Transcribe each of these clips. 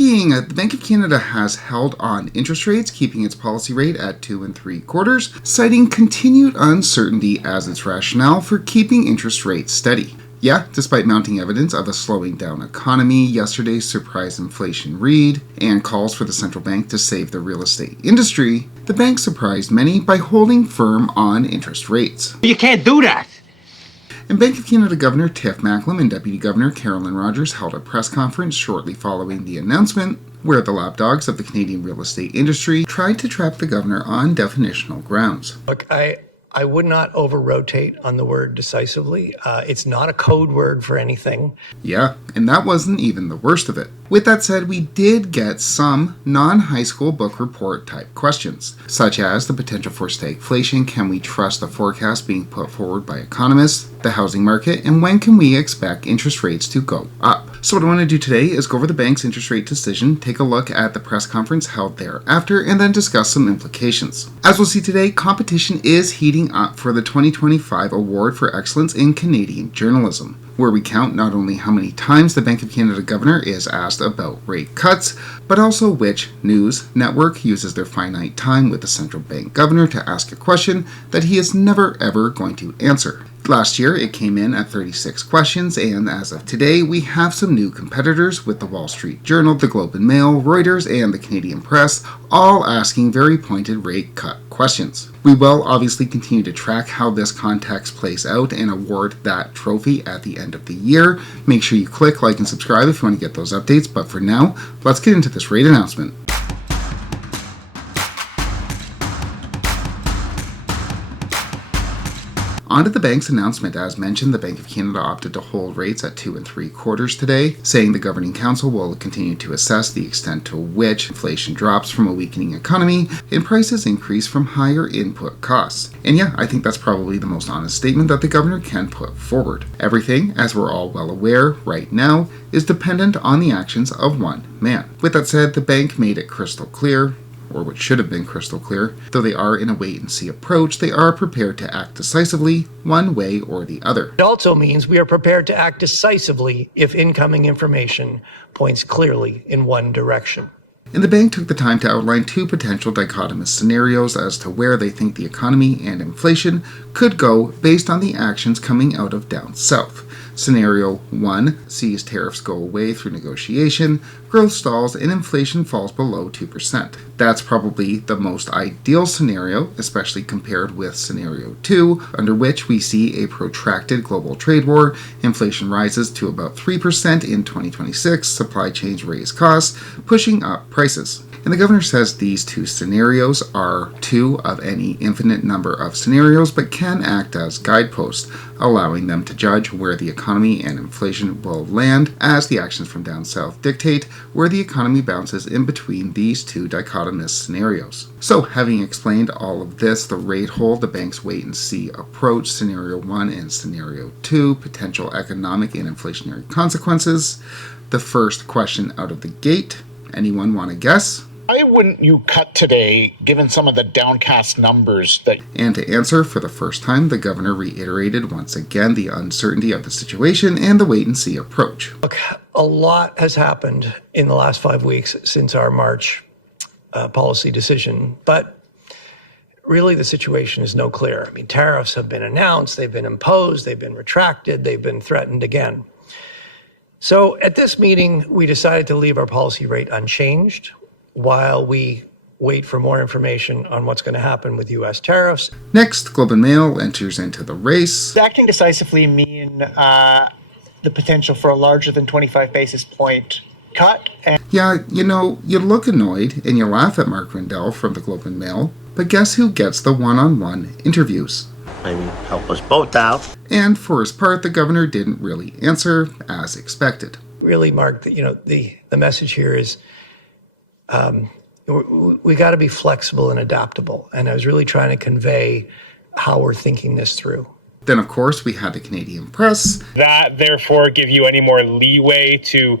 Shocking! The Bank of Canada has held on interest rates, keeping its policy rate at 2 3/4, citing continued uncertainty as its rationale for keeping interest rates steady. Yeah, despite mounting evidence of a slowing down economy, yesterday's surprise inflation read, and calls for the central bank to save the real estate industry, the bank surprised many by holding firm on interest rates. You can't do that! And Bank of Canada Governor Tiff, Macklem, and Deputy Governor Carolyn held a press conference shortly following the announcement, where the lapdogs of the Canadian real estate industry tried to trap the governor on definitional grounds. Look, I would not over-rotate on the word decisively. It's not a code word for anything. Yeah, and that wasn't even the worst of it. With that said, we did get some non-high school book report type questions, such as the potential for stagflation, can we trust the forecast being put forward by economists, the housing market, and when can we expect interest rates to go up? So what I want to do today is go over the bank's interest rate decision, take a look at the press conference held thereafter, and then discuss some implications. As we'll see today, competition is heating up for the 2025 Award for Excellence in Canadian Journalism, where we count not only how many times the Bank of Canada governor is asked about rate cuts, but also which news network uses their finite time with the central bank governor to ask a question that he is never ever going to answer. Last year, it came in at 36 questions, and as of today, we have some new competitors with the Wall Street Journal, the Globe and Mail, Reuters, and the Canadian Press, all asking very pointed rate cut questions. We will obviously continue to track how this context plays out and award that trophy at the end of the year. Make sure you click like and subscribe if you want to get those updates, but for now, let's get into this rate announcement. On to the bank's announcement. As mentioned, the Bank of Canada opted to hold rates at 2 3/4 today, saying the Governing Council will continue to assess the extent to which inflation drops from a weakening economy and prices increase from higher input costs. And yeah, I think that's probably the most honest statement that the Governor can put forward. Everything, as we're all well aware right now, is dependent on the actions of one man. With that said, the bank made it crystal clear, or what should have been crystal clear, though they are in a wait-and-see approach, they are prepared to act decisively one way or the other. It also means we are prepared to act decisively if incoming information points clearly in one direction. And the bank took the time to outline two potential dichotomous scenarios as to where they think the economy and inflation could go based on the actions coming out of down south. Scenario 1 sees tariffs go away through negotiation, growth stalls, and inflation falls below 2%. That's probably the most ideal scenario, especially compared with Scenario 2, under which we see a protracted global trade war, inflation rises to about 3% in 2026, supply chains raise costs, pushing up prices. And the governor says these two scenarios are two of any infinite number of scenarios, but can act as guideposts, allowing them to judge where the economy and inflation will land as the actions from down south dictate where the economy bounces in between these two dichotomous scenarios. So, having explained all of this, the rate hold, the bank's wait-and-see approach, Scenario 1 and Scenario 2, potential economic and inflationary consequences, the first question out of the gate, anyone want to guess? Why wouldn't you cut today, given some of the downcast numbers that... And to answer, for the first time, the governor reiterated once again the uncertainty of the situation and the wait-and-see approach. Look, a lot has happened in the last 5 weeks since our March policy decision, but really the situation is no clearer. I mean, tariffs have been announced, they've been imposed, they've been retracted, they've been threatened again. So at this meeting, we decided to leave our policy rate unchanged while we wait for more information on what's going to happen with U.S. tariffs. Next, Globe and Mail enters into the race. Does acting decisively mean the potential for a larger than 25 basis point cut? Yeah, you know, you look annoyed and you laugh at Mark Rendell from the Globe and Mail, but guess who gets the one-on-one interviews? Maybe help us both out. And for his part, the governor didn't really answer as expected. Really, Mark, the message here is we got to be flexible and adaptable. And I was really trying to convey how we're thinking this through. Then, of course, we had the Canadian Press. That, therefore, give you any more leeway to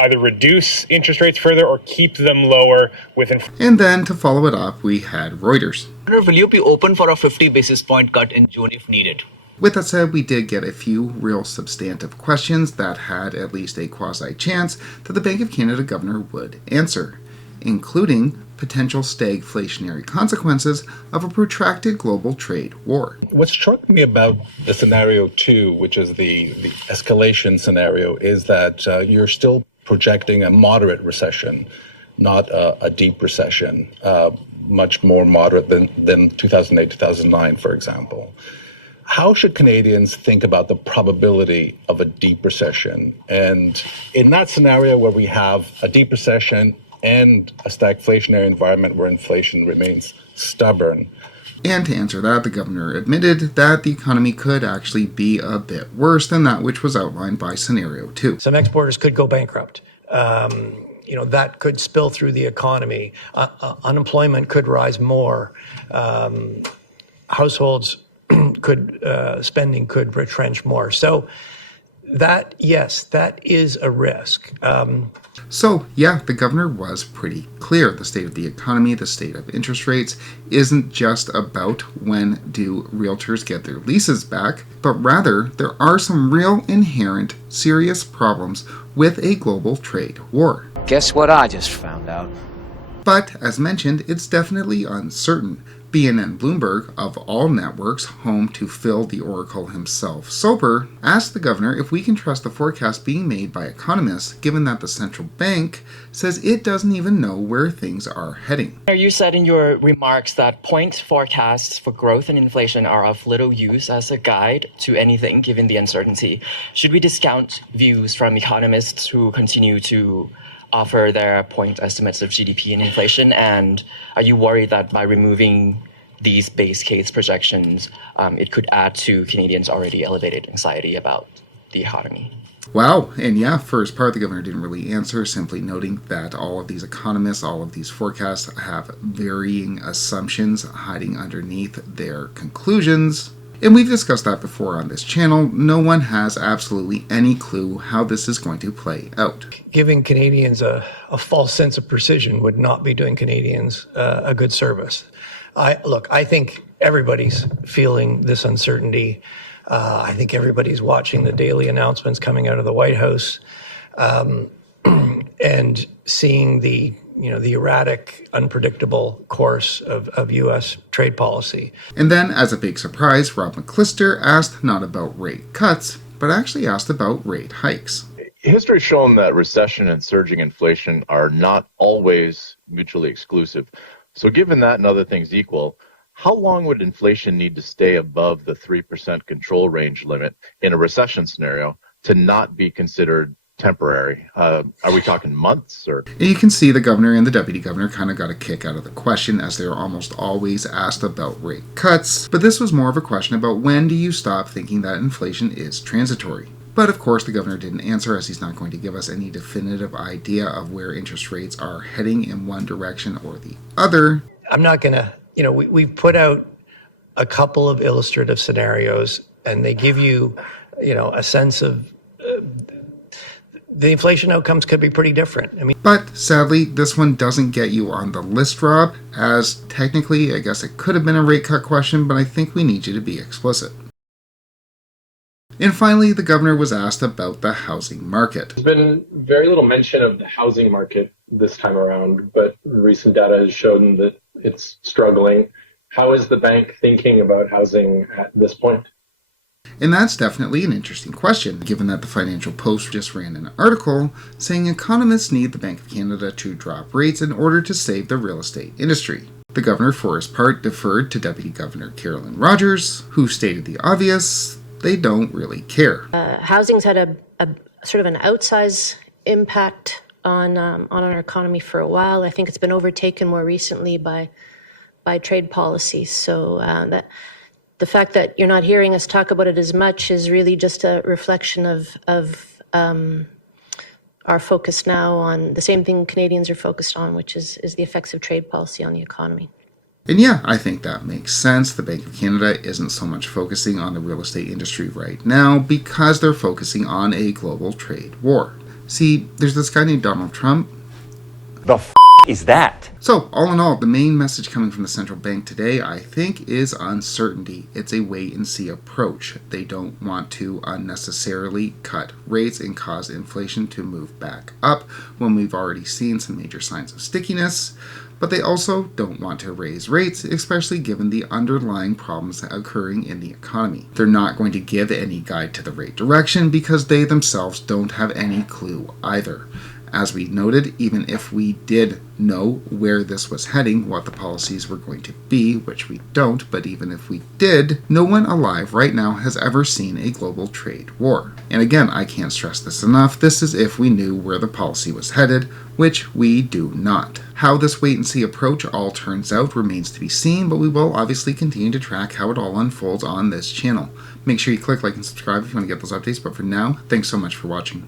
either reduce interest rates further or keep them lower with inflation. And then, to follow it up, we had Reuters. Will you be open for a 50 basis point cut in June if needed? With that said, we did get a few real substantive questions that had at least a quasi-chance that the Bank of Canada governor would answer, including potential stagflationary consequences of a protracted global trade war. What struck me about the scenario 2, which is the escalation scenario, is that you're still projecting a moderate recession, not a deep recession, much more moderate than 2008, 2009, for example. How should Canadians think about the probability of a deep recession? And in that scenario where we have a deep recession and a stagflationary environment where inflation remains stubborn. And to answer that, the governor admitted that the economy could actually be a bit worse than that which was outlined by scenario 2. Some exporters could go bankrupt. That could spill through the economy. Unemployment could rise more. Households spending could retrench more. So that, yes, that is a risk. So, yeah, the governor was pretty clear. The state of the economy, the state of interest rates, isn't just about when do realtors get their leases back, but rather there are some real inherent serious problems with a global trade war. Guess what I just found out? But, as mentioned, it's definitely uncertain. BNN Bloomberg, of all networks, home to Phil the Oracle himself, Soper, asked the governor if we can trust the forecast being made by economists, given that the central bank says it doesn't even know where things are heading. You said in your remarks that point forecasts for growth and inflation are of little use as a guide to anything, given the uncertainty. Should we discount views from economists who continue to offer their point estimates of GDP and inflation? And are you worried that by removing these base case projections, it could add to Canadians' already elevated anxiety about the economy? Wow, and yeah, for his part, the governor didn't really answer, simply noting that all of these economists, all of these forecasts have varying assumptions hiding underneath their conclusions. And we've discussed that before on this channel. No one has absolutely any clue how this is going to play out. Giving Canadians a false sense of precision would not be doing Canadians a good service. I think everybody's feeling this uncertainty. I think everybody's watching the daily announcements coming out of the White House and seeing the erratic, unpredictable course of U.S. trade policy. And then, as a big surprise, Rob McClister asked not about rate cuts, but actually asked about rate hikes. History has shown that recession and surging inflation are not always mutually exclusive. So given that and other things equal, how long would inflation need to stay above the 3% control range limit in a recession scenario to not be considered temporary? Are we talking months or? And you can see the governor and the deputy governor kind of got a kick out of the question, as they're almost always asked about rate cuts. But this was more of a question about when do you stop thinking that inflation is transitory. But of course the governor didn't answer, as he's not going to give us any definitive idea of where interest rates are heading in one direction or the other. I'm not going to, we've put out a couple of illustrative scenarios, and they give you, a sense of the inflation outcomes could be pretty different. But sadly, this one doesn't get you on the list, Rob, as technically, I guess it could have been a rate cut question, but I think we need you to be explicit. And finally, the governor was asked about the housing market. There's been very little mention of the housing market this time around, but recent data has shown that it's struggling. How is the bank thinking about housing at this point? And that's definitely an interesting question, given that the Financial Post just ran an article saying economists need the Bank of Canada to drop rates in order to save the real estate industry. The governor, for his part, deferred to Deputy Governor Carolyn Rogers, who stated the obvious: they don't really care. Housing's had a sort of an outsized impact on our economy for a while. I think it's been overtaken more recently by trade policy. So that the fact that you're not hearing us talk about it as much is really just a reflection of our focus now on the same thing Canadians are focused on, which is the effects of trade policy on the economy. And yeah, I think that makes sense. The Bank of Canada isn't so much focusing on the real estate industry right now because they're focusing on a global trade war. See, there's this guy named Donald Trump. The f is that? So, all in all, the main message coming from the central bank today, I think, is uncertainty. It's a wait-and-see approach. They don't want to unnecessarily cut rates and cause inflation to move back up when we've already seen some major signs of stickiness. But they also don't want to raise rates, especially given the underlying problems occurring in the economy. They're not going to give any guide to the rate direction because they themselves don't have any clue either. As we noted, even if we did know where this was heading, what the policies were going to be, which we don't, but even if we did, no one alive right now has ever seen a global trade war. And again, I can't stress this enough, this is if we knew where the policy was headed, which we do not. How this wait-and-see approach all turns out remains to be seen, but we will obviously continue to track how it all unfolds on this channel. Make sure you click like and subscribe if you want to get those updates, but for now, thanks so much for watching.